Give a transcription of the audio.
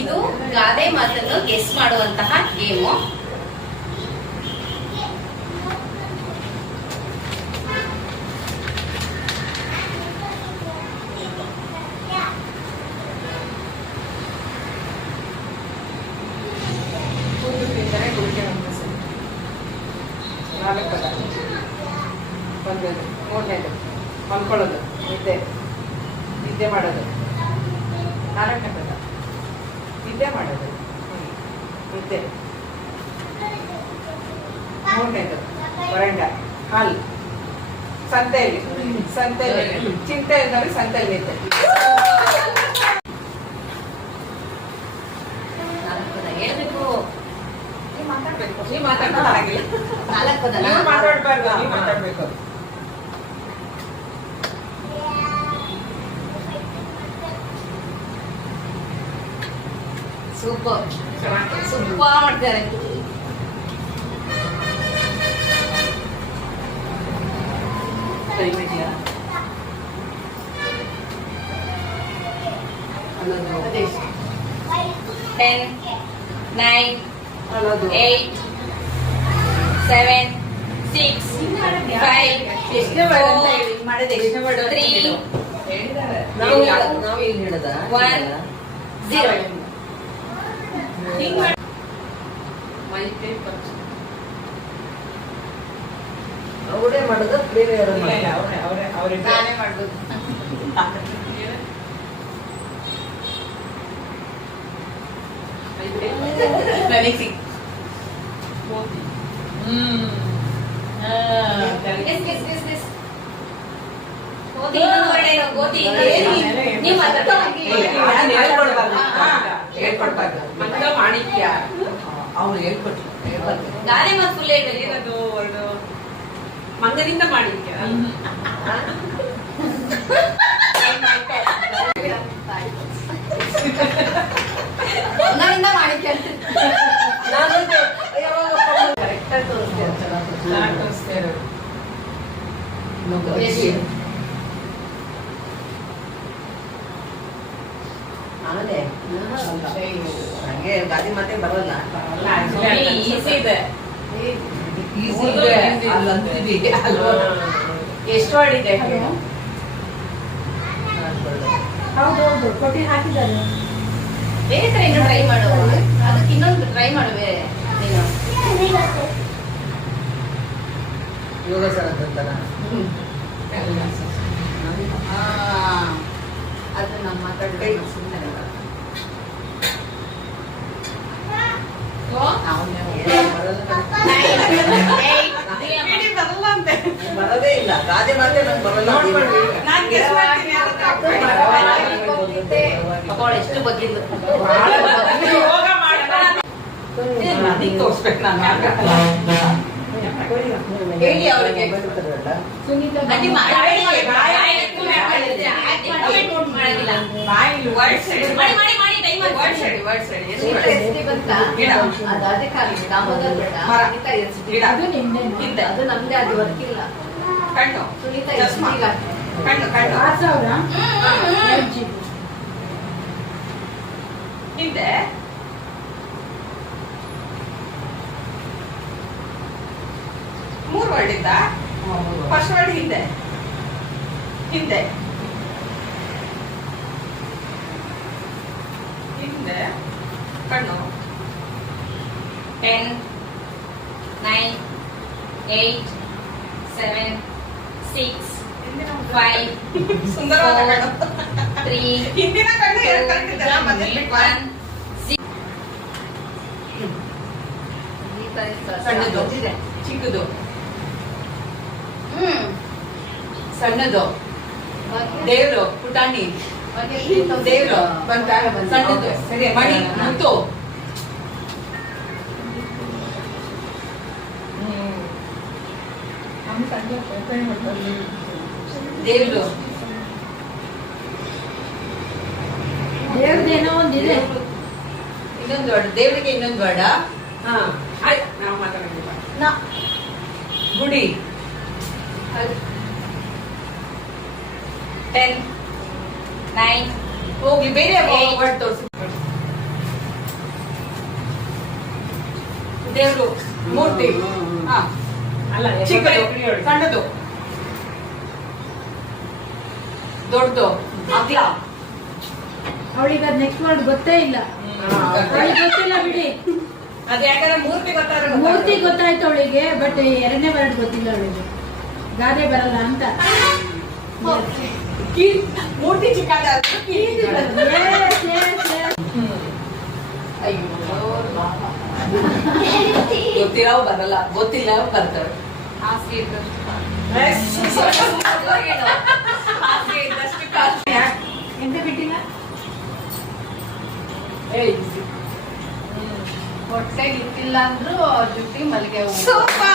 ಇದು ಗಾದೆ ಮಾತನ್ನು ಗೆಸ್ ಮಾಡುವಂತಹ ಗೇಮು ಕೂದಲು ತಿಂದರೆ ಗುಳಿಗೆ ನಮ್ಗೆ ಸರಿ ನಾಲ್ಕು ಪದ ಒಂದನೇದು ಮೂರನೇದು ಮಲ್ಕೊಳ್ಳೋದು. ನಿದ್ದೆ. ನಿದ್ದೆ ಮಾಡೋದು. ನಾಲ್ಕನೇ ಪದ. ನಿದ್ದೆ ಮಾಡೋದು. ನಿದ್ದೆ. ಮೂರನೇದು ವರಂಡ ಹಾಲು. ಸಂತೆಯಲ್ಲಿ. ಸಂತೆಯಲ್ಲಿ ಚಿಂತೆ ಇದ್ದವ್ರಿಗೆ ಸಂತೆಯಲ್ಲಿ ನಿದ್ದೆ. ನೀವು ಮಾತಾಡ್ಬೇಕು. ನೀವು ಮಾತಾಡೋದಾಗಿಲ್ಲ ನಾಲ್ಕು ಪದ. ನೀವು ಮಾತಾಡ್ಬಾರ್ದು. ನೀವು ಮಾತಾಡ್ಬೇಕು. ಸೂಪರ್ ಚೆನ್ನಾಗಿ ಸೂಪರ್ ಮಾಡ್ತಾರೆ ಟೈಮ್ ಇದೆಯಾ ಅದೆಷ್ಟು ಟೆನ್ ನೈನ್ ಅನ್ನೋದು ಏಟ್ ಸೆವೆನ್ ಸಿಕ್ಸ್ ಫೈವ್ ಎಷ್ಟನೇ word ಅಂತ ಹೇಳಿ ಮಾಡಿದ ಎಷ್ಟನೇ word ಅಂತ ತ್ರೀ ಹೇಳು. ನಾವು ನಾವು ಏನ್ ಹೇಳದ One. ಝೀರೋ ಅವರೇ ಮಾಡದ ಬೇರೆ ಯಾರು ಇಲ್ಲ, ಇಲ್ಲ, ಅವ್ರೇ, ಅವ್ರೇ, ಅವ್ರೇ. ನಾನೇ ಮಾಡ್ಬೋದು ನನಗೆ ಸಿಕ್ ಹ್ಮ್. ಆ, correct. Guess guess guess guess ಗೋಧಿ ಇನ್ನೊಂದು word ಏನು? ಗೋಧಿ ಇನ್ನೊಂದು ಏನು? ನೀವು ಮಾತಾಡ್ತಾ ಹೋಗಿ. ಇಲ್ಲ, ನಾನು ಹೇಳ್ಕೊಡ್ಬಾರ್ದು. ಮಾಣಿಕ್ಯ ಅವ್ರು ಹೇಳ್ಕೊಟ್ರು. ಹೇಳ್ಬಾರ್ದು. ಗಾದೆ ಮಾತು ಫುಲ್ ಹೇಳ್ಬೇಕು ಏನದು word? ಮಂಗನಿಂದ ಮಾಣಿಕ್ಯ ಮಂಗನಿಂದ ಮಾಡಿದ್ದೆ ನಾನು ಯಾವಾಗ correct ಆಗಿ ತೋರಿಸ್ದೆ ಅಂತ ನಾನು ಚೆನ್ನಾಗಿ ತೋರಿಸ್ತಾ ಇರೋದು. ಇನ್ನೊಬ್ಬ ಎಷ್ಟು? ಅಜ್ಜಿ. ನಾನೇ ನಂಗೆ ಗಾದಿ ಮಾತೇ ಬರಲ್ಲ ಅಲ್ಲ, actually ಅದು ಈಸಿ ಇದೆ ಈಸಿ ಇದೆ. ಗಾದಿ ಅಂತೀವಿ ಅಲ್ವಾ? ಎಷ್ಟು ಆಡಿದೆ ಇದೆ ಹೌದೌದು ಕೊಟ್ಟಿ ಹಾಕಿದ್ದಾರೆ. ಬೇರೆ ಕಡೆ ಇನ್ನೂ ಟ್ರೈ ಮಾಡು ಅದಕ್ಕೆ ಇನ್ನೊಂದು ಟ್ರೈ ಮಾಡು ಬೇರೆ ನೀನು. ಯೋಗ ಸರ್ ಅಂತಾರ ಆ, ಅದು ನಮ್ಮ ಮಾತಾಡೋದು ಸುಮ್ಮನೆ ಬರದೇ ಇಲ್ಲ. ಗಾದೆ ಮಾತೆ ನಂಗೆ ಬರಲ್ಲ. ನಾನ್ ಎಷ್ಟು. ಅದಕ್ಕೆ ತೋರ್ಸ್ಬೇಕು ನಾನು. ಹೇಳಿ ಅವ್ರಿಗೆ. ಸುನೀತಾ ಅಡ್ಡಿ ಮಾಡಿ, ಬಾಯಿ- ಬಾಯಿ- ಬಾಯಿ ಎತ್ತು ಮಾಡಿದ್ರೆ ಆಯ್ತು, comment note ಮಾಡೋದಿಲ್ಲ. ಬಾಯಿಲಿ words ಹೇಳಿ. ಮಾಡಿ ಮಾಡಿ ಮಾಡಿ ಟೈಮ್ Words ಹೇಳಿ, words ಹೇಳಿ. ಎಷ್ಟು ಸುನೀತಾ words? ಎಸ್ ಟಿ ಬಂತ ಗಿಡ. ಅದು ಅದಕ್ಕೆ ದಾಮೋದರ್ ಬೆಟ್ಟ ಮರ. ಸುನೀತಾ ಎಸ್ ಗಿಡ. ಅದು ಹಿಂದೆ. ಅದು ವರ್ಕ್ ಇಲ್ಲ ಕಣ್ಣು ಸುನೀತಾ ಎಸ್ ಚಸ್ಮಾ. ಕಣ್ಣು ಕಣ್ಣು ಆರ್ ಸಾವಿರ ಎರಡು ಜಿ ಹಿಂದೆ ಮೂರು ವರ್ಡ್ ಇದ್ದ ಫಸ್ಟ್ ವರ್ಡ್ ಹಿಂದೆ ಹಿಂದೆ ಹಿಂದೆ ಕಣ್ಣು ten nine eight seven six ಹಿಂದಿನ ಫೈವ್ ಸುಂದರವಾದ ಕಣ್ಣು ತ್ರೀ ಹಿಂದಿನ ಕಣ್ಣು ಎರಡು ಕರೆಕ್ಟ್ ಇದೆಯಲ್ಲ ಮತ್ತೆ ಬಿಟ್ಟು ಬಾ. ಒನ್ ಸಣ್ಣದು ಚಿಕ್ಕದು ಹ್ಮ್ ಸಣ್ಣದು ದೇವ್ರು ಪುಟಾಣಿ ದೇವ್ರು ಸಣ್ಣದು. ಮಣಿ ಮುತ್ತು. ದೇವ್ರು. ಒಂದಿದೆ. ಇನ್ನೊಂದು ವರ್ಡ್ ದೇವರಿಗೆ ಇನ್ನೊಂದು ವರ್ಡ? ಹಾ. ಆಯ್ತು ನಾವು ನ. ಗುಡಿ. ಟೆನ್ ನೈನ್ ಹೋಗ್ಲಿ ಬೇರೆ. ವರ್ಡ್ ತೋರಿಸಿ ದೇವರು ಮೂರ್ತಿ ಹಾ. ಅಲ್ಲ ಚಿಕ್ಕದು ಒಬ್ಬೊಬ್ರಿಗೆ ಸಣ್ಣದು. ದೊಡ್ಡದು. ಅಗ್ಲ ಅವಳಿಗೆ ಅದ್ ನೆಕ್ಸ್ಟ್ ವರ್ಡ್ ಗೊತ್ತೇ ಇಲ್ಲ. ಅವಳಿಗೆ ಗೊತ್ತಿಲ್ಲ ಬಿಡಿ. ಅದ್ ಯಾಕಂದ್ರೆ ಮೂರ್ತಿ ಗೊತ್ತಾಗ ಮೂರ್ತಿ ಗೊತ್ತಾಯ್ತು ಅವಳಿಗೆ ಬಟ್ ಎರಡನೇ ವರ್ಡ್ ಗೊತ್ತಿಲ್ಲ ಅವಳಿಗೆ. ಗಾದೆ ಬರಲ್ಲ ಅಂತ. ಮೂರ್ತಿ ಚಿಕ್ಕದ Yes, yes, yes. ಅಯ್ಯೋ ಗೊತ್ತಿರೋ ಬರಲ್ಲ. ಗೊತ್ತಿಲ್ಲ ಬರ್ತವೆ ಹಾಸಿಗೆ ಇದ್ದಷ್ಟು. ಎಂತ ಬಿಟ್ಟಿಲ್ಲ? ಹೊಟ್ಟೆಗೆ ಇಟ್ಟಿಲ್ಲ ಅಂದ್ರೂ ಜುಟ್ಟಿ ಮಲ್ಲಿಗೆ ಹೂವು